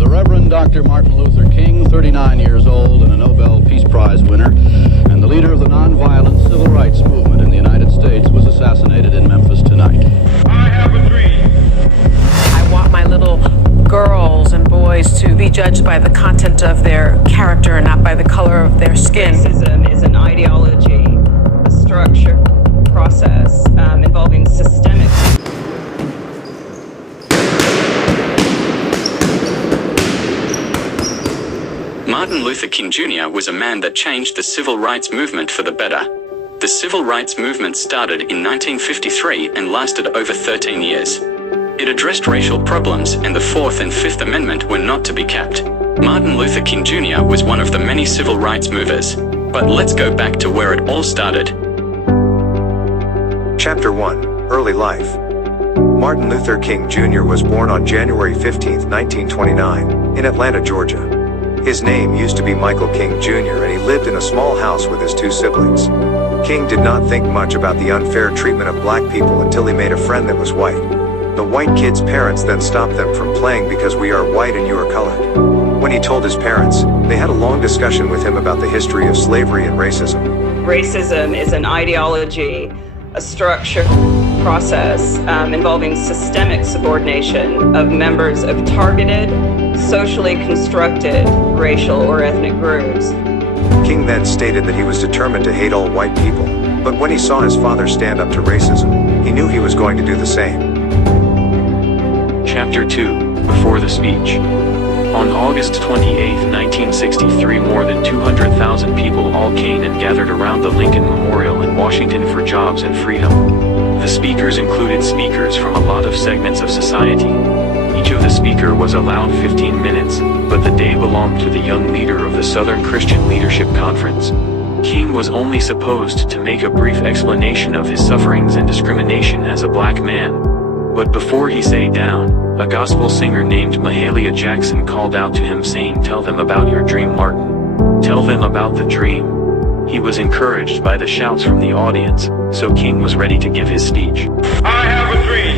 The Reverend Dr. Martin Luther King, 39 years old and a Nobel Peace Prize winner, and the leader of the nonviolent civil rights movement in the United States, was assassinated in Memphis tonight. I have a dream. I want my little girls and boys to be judged by the content of their character and not by the color of their skin. Racism is an ideology, a structure, process involving systemic. Martin Luther King Jr. was a man that changed the civil rights movement for the better. The civil rights movement started in 1953 and lasted over 13 years. It addressed racial problems, and the Fourth and Fifth Amendment were not to be capped. Martin Luther King Jr. was one of the many civil rights movers. But let's go back to where it all started. Chapter 1, Early Life. Martin Luther King Jr. was born on January 15, 1929, in Atlanta, Georgia. His name used to be Michael King Jr., and he lived in a small house with his two siblings. King did not think much about the unfair treatment of black people until he made a friend that was white. The white kid's parents then stopped them from playing because we are white and you are colored. When he told his parents, they had a long discussion with him about the history of slavery and racism. Racism is an ideology, a structure, process involving systemic subordination of members of targeted, socially constructed racial or ethnic groups. King then stated that he was determined to hate all white people, but when he saw his father stand up to racism, he knew he was going to do the same. Chapter 2, Before the Speech. On August 28, 1963, more than 200,000 people all came and gathered around the Lincoln Memorial in Washington for jobs and freedom. The speakers included speakers from a lot of segments of society. Each of the speaker was allowed 15 minutes, but the day belonged to the young leader of the Southern Christian Leadership Conference. King was only supposed to make a brief explanation of his sufferings and discrimination as a black man. But before he sat down, a gospel singer named Mahalia Jackson called out to him saying, "Tell them about your dream, Martin. Tell them about the dream." He was encouraged by the shouts from the audience, so King was ready to give his speech. I have a dream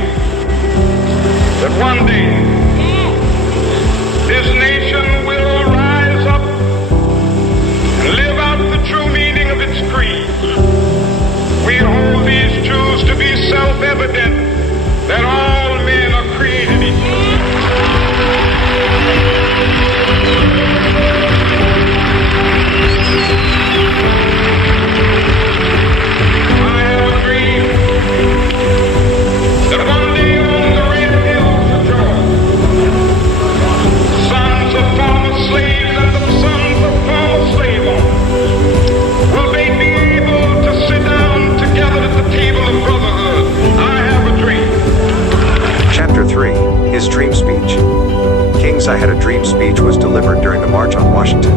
that one day this nation will rise up and live out the true meaning of its creed. We hold these truths to be self-evident, that all men are created equal. I have a dream that one day on the red hills of Georgia, the sons of former slaves and the sons of former slave owners will they be able to sit down together at the table of brotherhood. I have a dream. Chapter 3, His Dream Speech. King's I Had a Dream speech was delivered during the March on Washington.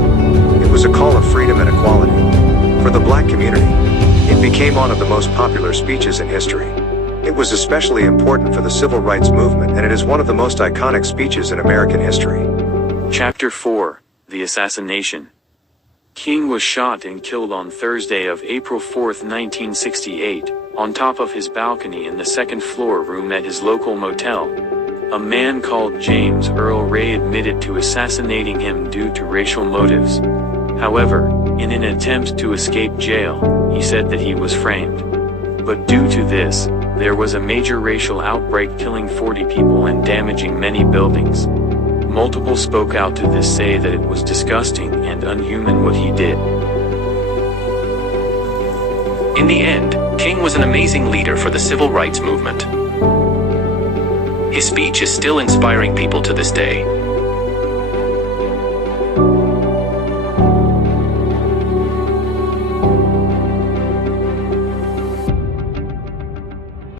It was a call of freedom and equality. For the black community, it became one of the most popular speeches in history. It was especially important for the civil rights movement, and it is one of the most iconic speeches in American history. Chapter 4, The Assassination. King was shot and killed on Thursday of April 4, 1968, on top of his balcony in the second-floor room at his local motel. A man called James Earl Ray admitted to assassinating him due to racial motives. However, in an attempt to escape jail, he said that he was framed. But due to this, there was a major racial outbreak, killing 40 people and damaging many buildings. Multiple spoke out to this, say that it was disgusting and unhuman what he did. In the end, King was an amazing leader for the civil rights movement. His speech is still inspiring people to this day.